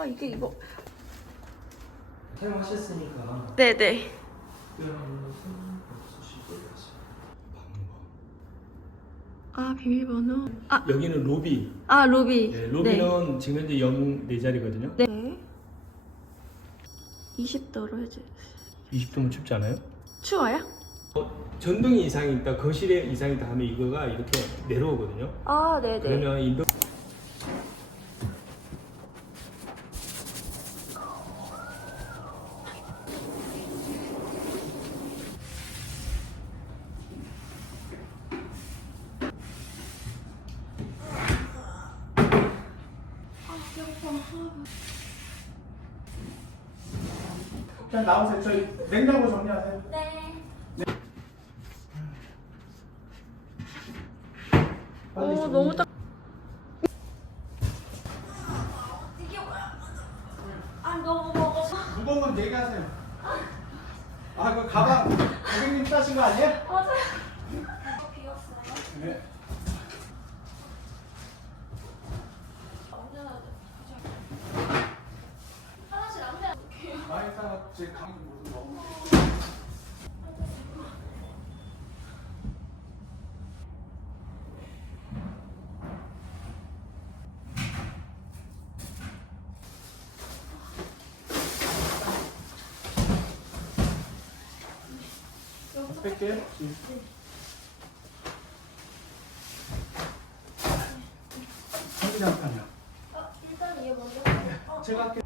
아 이게 이거 사용하셨으니까 네네. 특별한 것은 없으시고 아 비밀번호. 아 여기는 로비. 로비. 네, 로비는 지금 현재 04자리거든요. 네. 20도로 해줘. 20도면 춥지 않아요? 추워요? 전등이 이상이 있다, 거실에 이상이 있다 하면 이거가 이렇게 내려오거든요. 아 네네. 그러면 인도 그냥 나오세요. 저희 냉장고 정리하세요. 네. 빨리 정리. 너무 딱. 너무 먹어서. 무거운 건 얘기하세요. 아, 그 가방 고객님 따신 거 아니에요? 맞아요. 비었어요? 네. 화장실 안 돼요. 많이 따가 제 강의 무슨 먹으면 뺄게요. 잠깐만요. 일단 이거 먼저. 제가 할게요.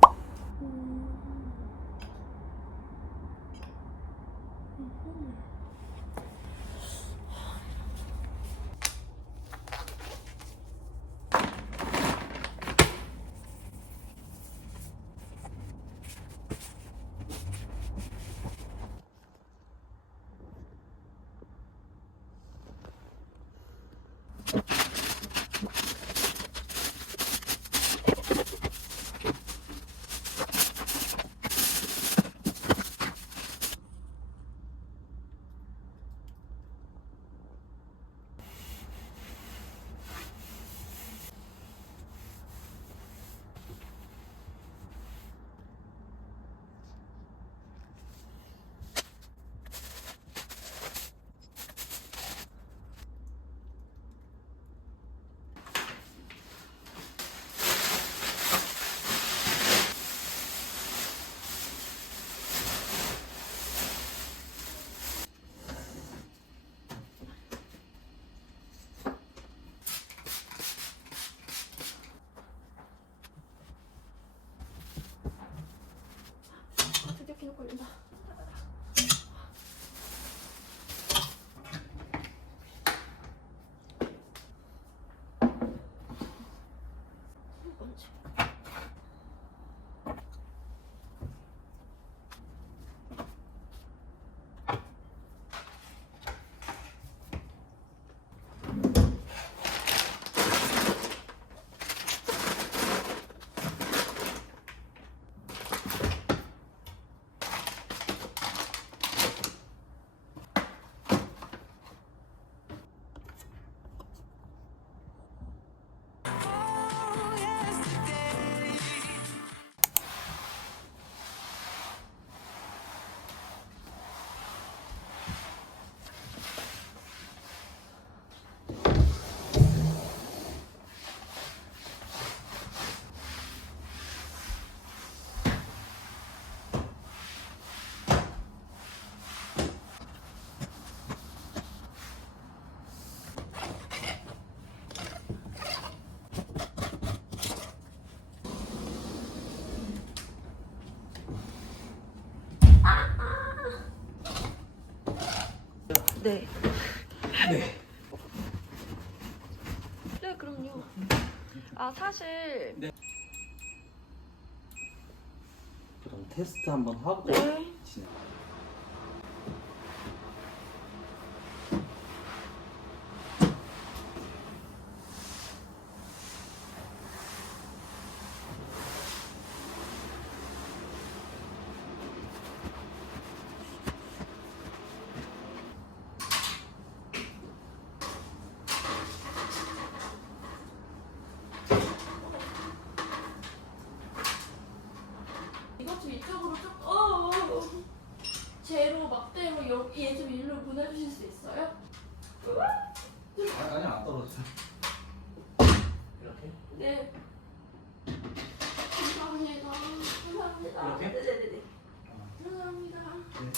건지. 네. 네. 네, 그럼요. 아, 사실. 네. 그럼 테스트 한번 하고 네. 진행. 이것 좀 이쪽으로 좀, 제로 막대로 얘 좀 일로 보내주실 수 있어요? 아니 안 떨어져. 이렇게? 네. 감사합니다. 감사합니다. 이렇게? 네네네네. 감사합니다. 네.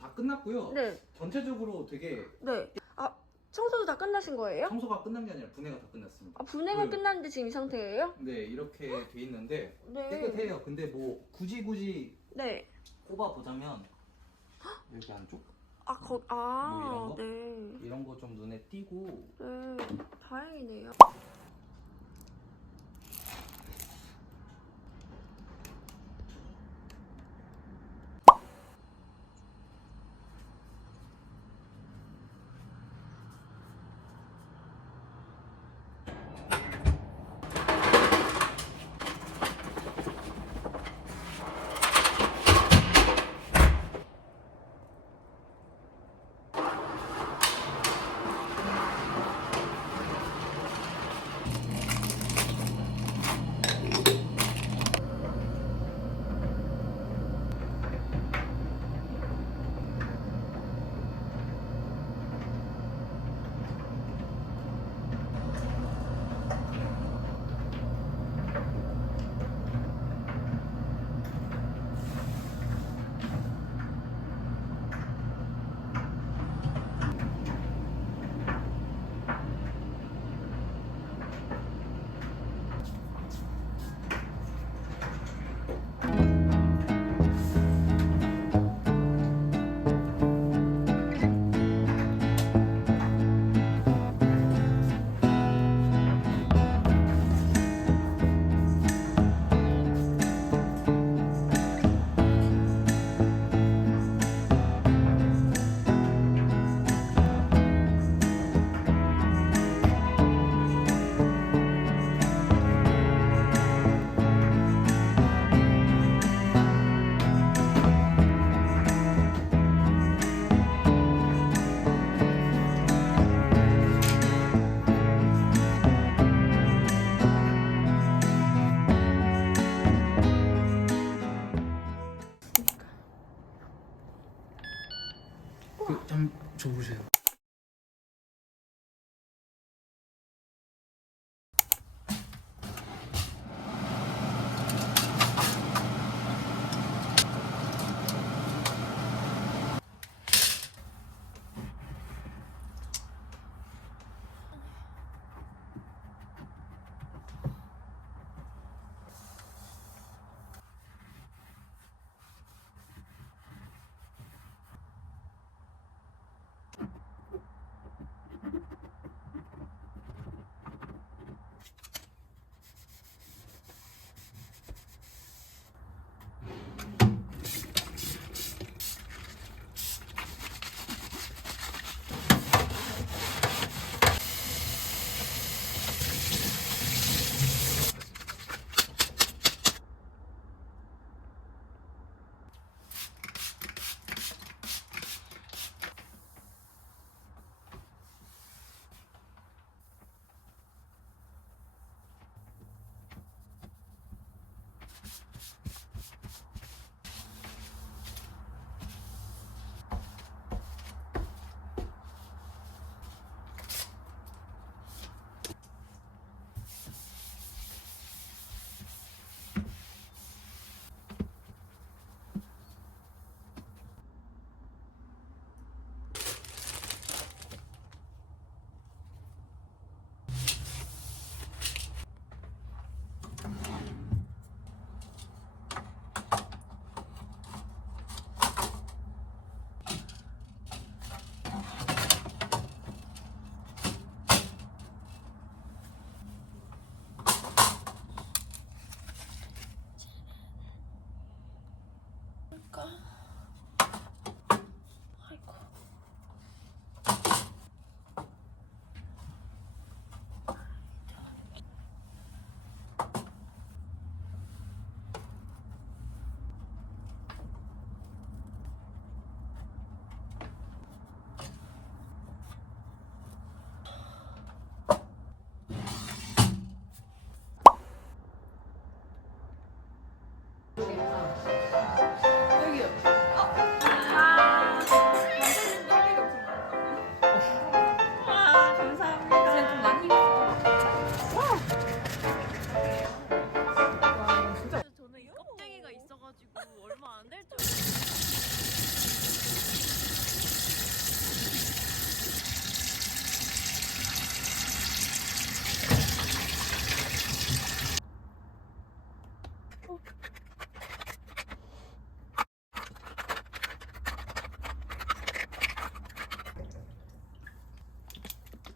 다 끝났고요. 네. 전체적으로 되게 네. 아, 청소도 다 끝나신 거예요? 청소가 끝난 게 아니라 분해가 다 끝났습니다. 아, 분해가 네. 끝났는데 지금 이 상태예요? 네, 이렇게 돼 있는데 네. 깨끗해요. 근데 뭐 굳이 네. 꼽아 보자면 여기 안쪽 아, 뭐 이런 거? 네. 이런 거 좀 눈에 띄고 네. 다행이네요.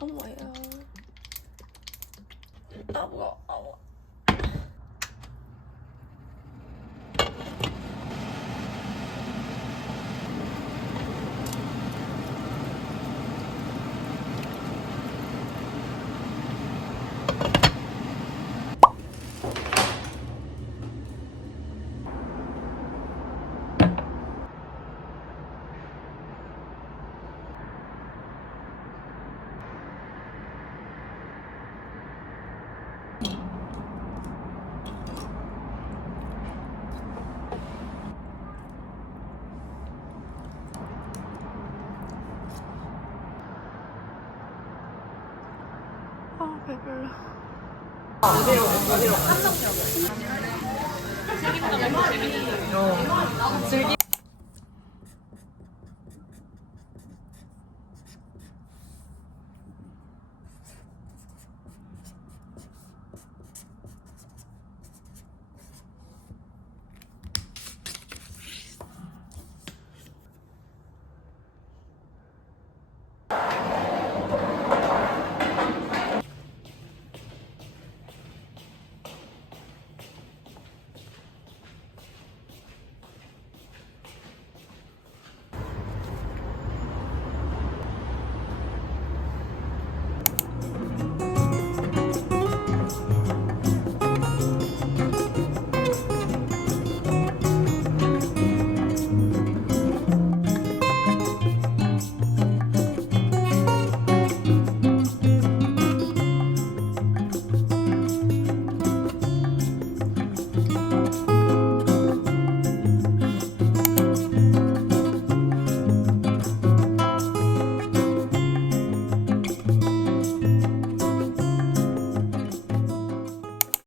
엄마야. 아무거 아무. 아 배불러. 어디로? 한정역.